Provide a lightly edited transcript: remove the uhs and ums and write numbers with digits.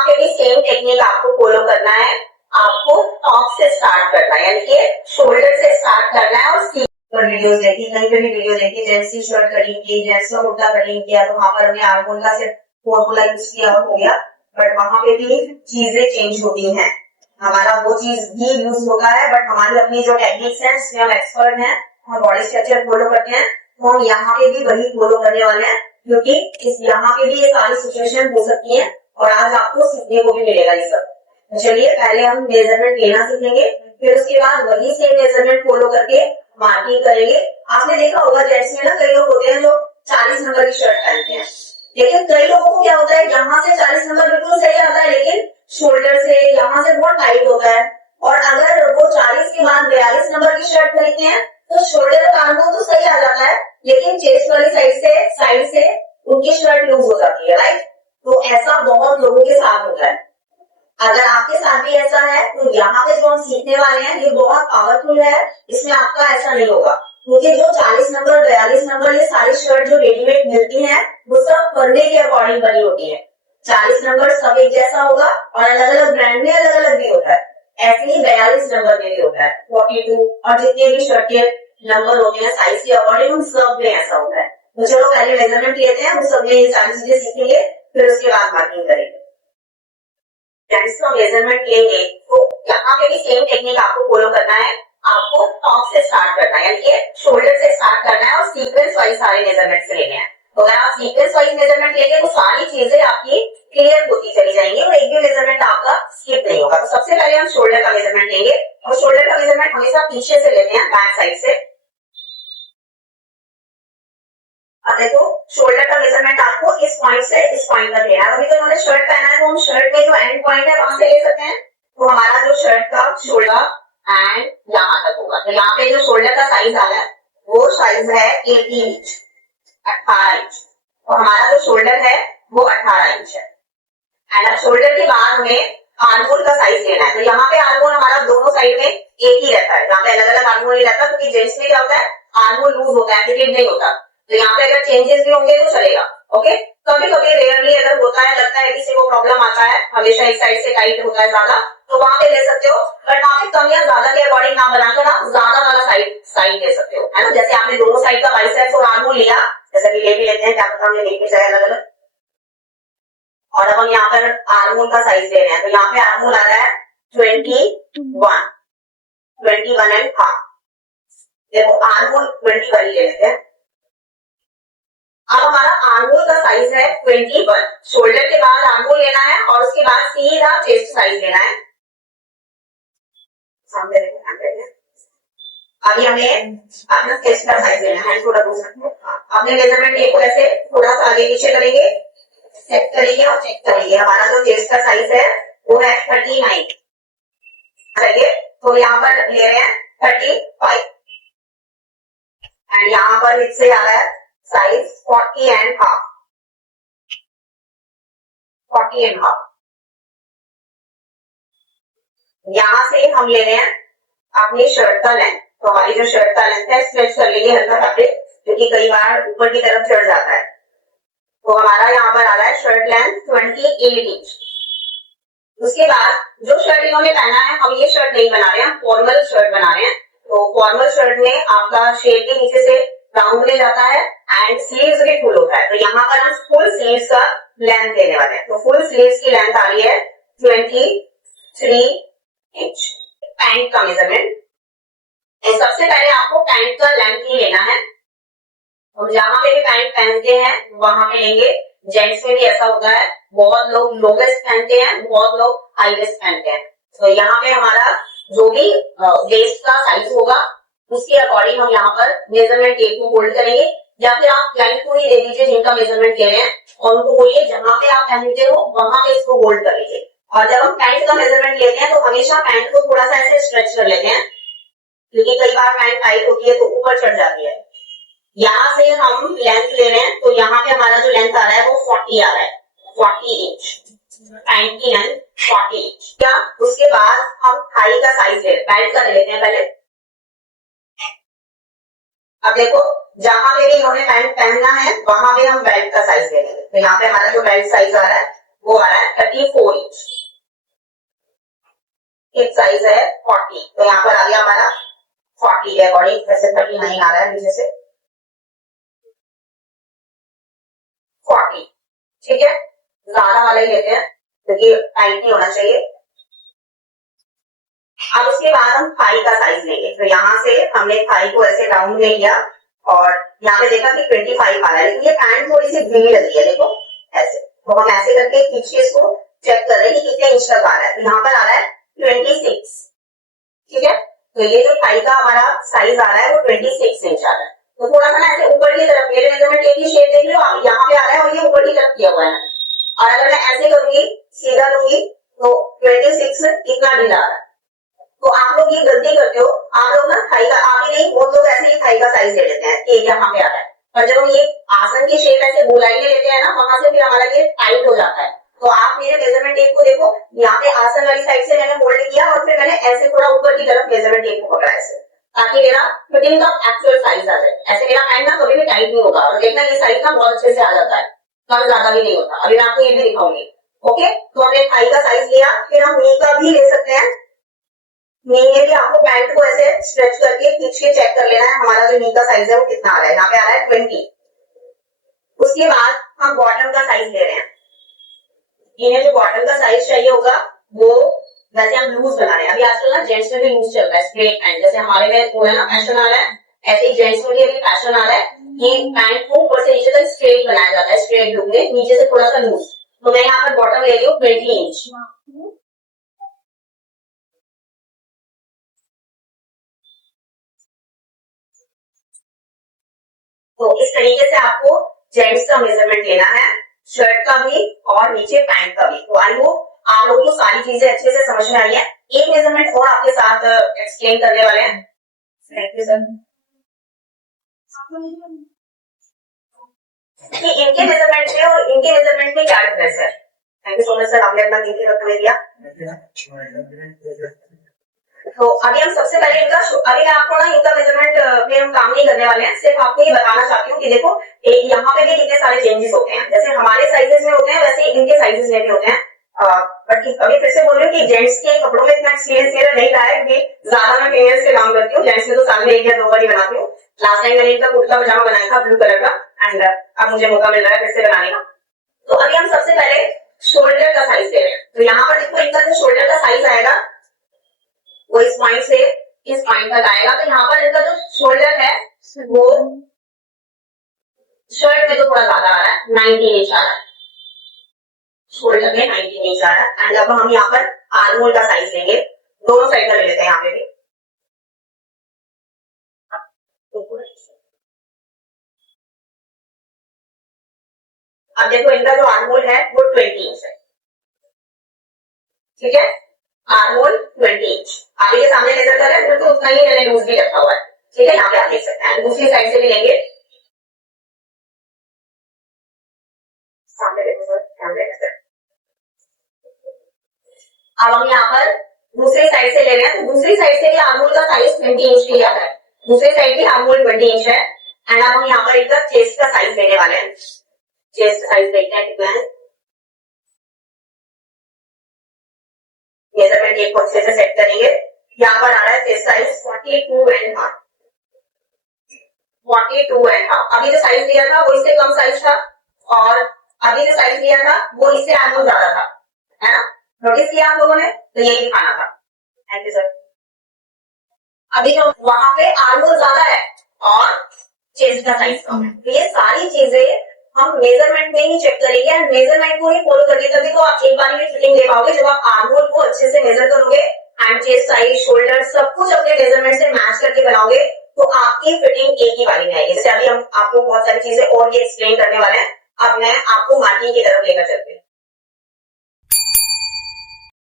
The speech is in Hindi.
यहाँ पे भी सेम टेक्निक आपको फॉलो करना है। आपको टॉप से स्टार्ट करना है, यानी कि शोल्डर से स्टार्ट करना है और वीडियो देखी, कहीं पे भी वीडियो देखी, जेंट्स की शर्ट कटिंग की, जेंट्स का कुर्ता कटिंग किया, तो वहां पर हमने आर्मोल का सिर्फ फॉर्मूला यूज किया हो गया, बट वहां पे भी चीजें चेंज होती हैं। हमारा वो चीज भी यूज होता है, बट हमारी अपनी जो टेक्निक्स हैं जिसमें हम एक्सपर्ट हैं, हम बॉडी स्ट्रक्चर फॉलो करते हैं, तो हम यहाँ पे भी वही फॉलो करने वाले हैं, क्योंकि इस यहाँ पे भी ये सारी सिचुएशन हो सकती है और आज आपको सीखने को भी मिलेगा ये सब। तो चलिए पहले हम मेजरमेंट लेना सीखेंगे, फिर उसके बाद वही सेम मेजरमेंट फॉलो करके मार्किंग करेंगे। आपने देखा होगा जेंट्स में ना कई लोग होते हैं जो 40 नंबर की शर्ट पहनते हैं, लेकिन कई लोगों को क्या होता है, यहाँ से 40 नंबर बिल्कुल सही आता है, लेकिन शोल्डर से यहाँ से बहुत टाइट होता है। और अगर वो 40 के बाद 42 नंबर की शर्ट खरीदते हैं तो शोल्डर और आर्मोल तो सही आ जाता है, लेकिन चेस्ट वाली साइड से उनकी शर्ट लूज हो जाती है, राइट। तो ऐसा बहुत लोगों के साथ होता है। अगर आपके साथ भी ऐसा है तो यहाँ पे जो हम सीखने वाले हैं ये बहुत पावरफुल है, इसमें आपका ऐसा नहीं होगा, क्योंकि जो 40 नंबर 42 नंबर ये सारी शर्ट जो रेडीमेड मिलती है वो सब फंडे के अकॉर्डिंग बनी होती है। 40 नंबर सब एक जैसा होगा और अलग अलग ब्रांड में अलग अलग भी होता है, ऐसे ही 42 नंबर में भी होता है, 42 और जितने भी शर्ट के नंबर होते हैं साइज के अकॉर्डिंग उन सब में ऐसा होता है। तो चलो पहले मेजरमेंट लेते हैं, उन सब में ये सारी चीजें सीखेंगे, फिर उसके बाद मार्किंग करेंगे। मेजरमेंट लेंगे तो यहाँ पे भी सेम टेक्निक आपको फॉलो करना है। आपको टॉप से स्टार्ट करना है, यानी कि शोल्डर से स्टार्ट करना है और सीक्वेंस वाइज सारे मेजरमेंट्स लेने हैं। तो अगर आप सीक्वेंस वाइज मेजरमेंट लेंगे तो सारी चीजें आपकी क्लियर होती चली जाएंगी और एक भी मेजरमेंट आपका स्किप नहीं होगा। तो सबसे पहले हम शोल्डर का मेजरमेंट लेंगे और शोल्डर का मेजरमेंट हमेशा पीछे से लेते हैं, बैक साइड से। अब देखो शोल्डर का मेजरमेंट आपको इस पॉइंट से इस पॉइंट तक लेना है। अभी तो उन्होंने शर्ट पहना है तो हम शर्ट में जो एंड पॉइंट है वहां से ले सकते हैं। तो हमारा जो शर्ट का शोल्डर एंड यहाँ तक होगा, तो यहाँ पे जो शोल्डर का साइज आ रहा है वो साइज है 18 इंच, 18 इंच, और हमारा जो शोल्डर है वो 18 इंच है। एंड अब शोल्डर के बाद हमें आर्महोल का साइज लेना है। तो यहाँ पे आर्महोल हमारा दोनों साइड में एक ही रहता है, यहाँ पे अलग अलग आर्महोल नहीं रहता, क्योंकि जेंट्स में क्या होता है आर्महोल लूज होता है, फिटेड नहीं होता। तो यहाँ पे अगर चेंजेस भी होंगे तो चलेगा, ओके। कभी कभी रेयरली अगर होता है, लगता है किसी को प्रॉब्लम आता है, हमेशा एक साइड से टाइट होता है ज्यादा, तो वहां पे ले सकते हो, बट वहां पे कम या ज्यादा के अकॉर्डिंग ना बनाकर आप ज्यादा वाला साइड ले सकते हो, है ना। जैसे आपने दोनों साइड का बाइसेप्स और आर्महोल लिया, जैसे कि ले भी लेते हैं, क्या पता हमें देखने चाहिए अलग अलग। और अब हम यहाँ पर आर्महोल का साइज ले रहे हैं, तो यहाँ पे आर्महोल आ रहा है 21 एंड हाफ। देखो आर्महोल 21 ले लेते हैं। अब हमारा आर्महोल का साइज है 21, शोल्डर के बाद आर्महोल लेना है और उसके बाद सीधा चेस्ट साइज लेना है। सामने अभी हमें अपना चेस्ट का साइज लेना है, थोड़ा दूसरा अपने मेजरमेंट टेप को ऐसे थोड़ा सा आगे पीछे करेंगे, चेक करेंगे और चेक करेंगे। हमारा जो चेस्ट का साइज है वो है 39, चलिए तो यहाँ पर ले रहे हैं 35 एंड यहाँ पर इससे आ रहा है size 40 and half, 40 and half. यहाँ से हम ले रहे हैं अपनी शर्ट का लेंथ, तो हमारी जो शर्ट का लेंथ है स्ट्रेच कर लेंगे हल्का सा, क्योंकि कई बार ऊपर की तरफ चढ़ जाता है। तो हमारा यहाँ पर आ रहा है शर्ट लेंथ 28 इंच। उसके बाद जो शर्ट इन्होंने पहना है, हम ये शर्ट नहीं बना रहे हैं, फॉर्मल शर्ट बना रहे हैं। तो फॉर्मल शर्ट में आपका शेप के नीचे से राउंड में जाता है एंड स्लीव्स भी फुल होता है, तो यहाँ पर हम फुल स्लीव्स का लेंथ देने वाले हैं। तो फुल स्लीव्स की लेंथ आ रही है 23 इंच। पैंट का मेजरमेंट, सबसे पहले आपको पैंट का लेंथ ही लेना है। हम जहाँ पे भी पैंट पहनते हैं वहां पे लेंगे। जेंट्स में भी ऐसा होता है, बहुत लोग लोवेस्ट पहनते हैं, बहुत लोग हाईवेस्ट पहनते हैं। तो यहाँ पे हमारा जो भी वेस्ट का साइज होगा उसके अकॉर्डिंग हम यहाँ पर मेजरमेंट टेप को होल्ड करेंगे, या फिर आप क्लाइंट को ही दे दीजिए जिनका मेजरमेंट ले रहे हैं और उनको बोलिए जहाँ पे आप पहनते हो वहां पे इसको होल्ड कर लीजिए। और जब हम पैंट का मेजरमेंट लेते हैं तो हमेशा पैंट को थोड़ा सा ऐसे स्ट्रेच कर लेते हैं, क्योंकि कई बार पैंट टाइट होती है तो ऊपर चढ़ जाती है। यहाँ से हम लेंथ ले रहे हैं, तो यहाँ पे हमारा जो लेंथ आ रहा है वो 40 आ रहा है, 40 इंच, पैंट की लेंथ 40 इंच। क्या उसके बाद हम थाई का साइज ले बेल्ट का ले लेते हैं पहले। अब देखो जहां पे भी इन्होंने पैंट पहनना है वहां पे हम बेल्ट का साइज ले लेंगे। तो यहाँ पे हमारा जो बेल्ट साइज आ रहा है वो आ रहा है 34 इंच। हिप साइज है 40, तो यहाँ पर आ गया हमारा 40 के अकॉर्डिंग, वैसे 39 आ रहा है नीचे से 40। ठीक है, ज्यादा वाला ही लेते हैं क्योंकि टाइट नहीं होना चाहिए। अब उसके बाद हम थाई का साइज लेंगे, तो यहाँ से हमने थाई को ऐसे राउंड में लिया और यहाँ पे देखा कि 25 आ रहा है, लेकिन ये पैंट थोड़ी सी ढीली लगी है, देखो ऐसे, तो हम ऐसे करके पीछे इसको चेक कर रहे हैं कि कितने इंच तक आ रहा है, तो यहाँ पर आ रहा है 26। ठीक है, तो ये जो थाई का हमारा साइज आ रहा है वो 26 इंच आ रहा है। तो थोड़ा सा ना ऐसे ऊपर की तरफ, मेरे मेजरमेंट टेप की शेप देख लो आप, यहाँ पे आ रहा है और ये ऊपर की तरफ किया हुआ है, और अगर मैं ऐसे करूंगी सीधा लूंगी तो 26 इतना ढीला आ रहा है। तो आप लोग ये गलती करते हो, आप लोग ना थाई का, आप ही नहीं, वो लोग ऐसे ही थाई का साइज ले लेते हैं कि यहाँ पे आ रहा है, पर जब हम ये आसन की शेप ऐसे गोलाई में लेते हैं ना, वहां से फिर हमारा ये टाइट हो जाता है। तो आप मेरे मेजरमेंट टेप को देखो, यहाँ पे आसन वाली साइड से मैंने होल्ड किया और फिर मैंने ऐसे थोड़ा ऊपर की तरफ मेजरमेंट टेप को पकड़ा ऐसे, ताकि मेरा फिटिंग का एक्चुअल साइज आ जाए। ऐसे मेरा पैंट ना कभी भी टाइट नहीं होगा, और देखना ये साइज ना बहुत अच्छे से आ जाता है, कम ज्यादा भी नहीं होता। अभी मैं आपको ये भी दिखाऊंगी। ओके, तो हमने थाई का साइज लिया, फिर हम नी का भी ले सकते हैं। नी में भी आपको पैंट को ऐसे स्ट्रेच करके खींच के चेक कर लेना है हमारा जो नी का साइज है वो कितना आ रहा है। यहाँ पे आ रहा है 20। उसके बाद हम बॉटम का साइज ले रहे हैं। इन्हें जो बॉटम का साइज चाहिए होगा वो वैसे हम लूज बना रहे हैं। अभी आजकल ना जेंट्स में भी लूज चल रहा है, स्ट्रेट पैंट, जैसे हमारे में थोड़ा ना फैशन आ रहा है, ऐसे ही जेंट्स में भी अभी फैशन आ रहा है कि पैंट को ऊपर से नीचे तक स्ट्रेट बनाया जाता है, स्ट्रेट लुक में, नीचे से थोड़ा सा लूज। तो मैं यहाँ पर बॉटम ले रही हूँ 20 इंच। तो इस तरीके से आपको जेंट्स का मेजरमेंट लेना है, शर्ट का भी और नीचे पैंट का भी। तो आई होप आप लोगों को सारी चीजें अच्छे से समझ में आई है। एक मेजरमेंट और आपके साथ एक्सप्लेन करने वाले हैं। Thank you sir. कि इनके मेजरमेंट में और इनके मेजरमेंट में क्या डिफरेंस है। Thank you so much sir, आपने अपना कीमती वक्त हमें दिया। तो अभी हम सबसे पहले इनका, अभी मैं आपको ना इनका मेजरमेंट में हम काम नहीं करने वाले हैं, सिर्फ आपको ये बताना चाहती हूँ कि देखो यहाँ पे भी कितने सारे चेंजेस होते हैं, जैसे हमारे साइजेस में होते हैं वैसे इनके साइजेस में भी होते हैं। बट अभी फिर से बोल रही हूँ कि जेंट्स के कपड़ों में इतना एक्सपीरियंस मेरा नहीं रहा है, क्योंकि ज्यादा मैं फीमेल्स से काम करती हूँ, जेंट्स में तो साल में 1 या 2 बार ही बनाती हूँ। लास्ट टाइम मैंने इनका कुर्ता पजामा बनाया था ब्लू कलर का, एंड अब मुझे मौका मिल रहा है फिर से बनाने का। तो अभी हम सबसे पहले शोल्डर का साइज दे रहे हैं। तो यहाँ पर देखो इनका जो शोल्डर का साइज आएगा वो इस पॉइंट से इस पॉइंट तक आएगा। तो यहाँ पर इनका जो शोल्डर है वो शर्ट में तो थोड़ा ज्यादा आ रहा है, 19 इंच आ रहा है, शोल्डर में 19 इंच आ रहा है। एंड अब हम यहाँ पर आर्म होल का साइज लेंगे, दोनों साइड का ले लेते हैं यहाँ पे भी। अब देखो इनका जो आर्म होल है वो 20 इंच है। ठीक है, आर्म होल 20 इंच। आप ये सामने मेजर कर रहे हैं, बिल्कुल उतना ही मैंने लूज भी रखा हुआ है। ठीक है, यहाँ पे आप देख सकते हैं। दूसरी साइड से भी लेंगे, सामने देखो सर, कैमरे में सर। अब हम यहाँ पर दूसरी साइड से ले रहे हैं, तो दूसरी साइड से भी आर्म होल का साइज 20 इंच की आता है। दूसरी साइड की आर्म होल 20 इंच है। एंड अब हम यहाँ पर इनका चेस्ट का साइज लेने वाले हैं। चेस्ट साइज देखते हैं कितना है। मेजरमेंट टेप को अच्छे से सेट करेंगे। यहाँ पर आ रहा है चेस्ट साइज 42.5। 42.5। अभी जो साइज लिया था वो इससे कम साइज था, और अभी जो साइज लिया था वो इससे आर्म ज्यादा था, है ना। नोटिस किया आप लोगों ने, तो यही दिखाना था। Thank you sir. अभी जो वहां पे आर्म ज्यादा है और चेस्ट का साइज कम है, तो ये सारी चीजें हम मेजरमेंट में ही चेक करेंगे, और मेजरमेंट को ही फॉलो करेंगे, तभी तो आप एक बार में फिटिंग दे पाओगे। जब आप आर्म होल को अच्छे से मेजर करोगे एंड चेस्ट साइज, शोल्डर, सब कुछ अपने मेजरमेंट से मैच करके बनाओगे, तो आपकी फिटिंग एक ही बारी में आएगी। जैसे अभी हम आपको बहुत सारी चीजें और ये एक्सप्लेन करने वाले हैं। अब मैं आपको मार्किंग की तरफ लेकर चलती हूँ।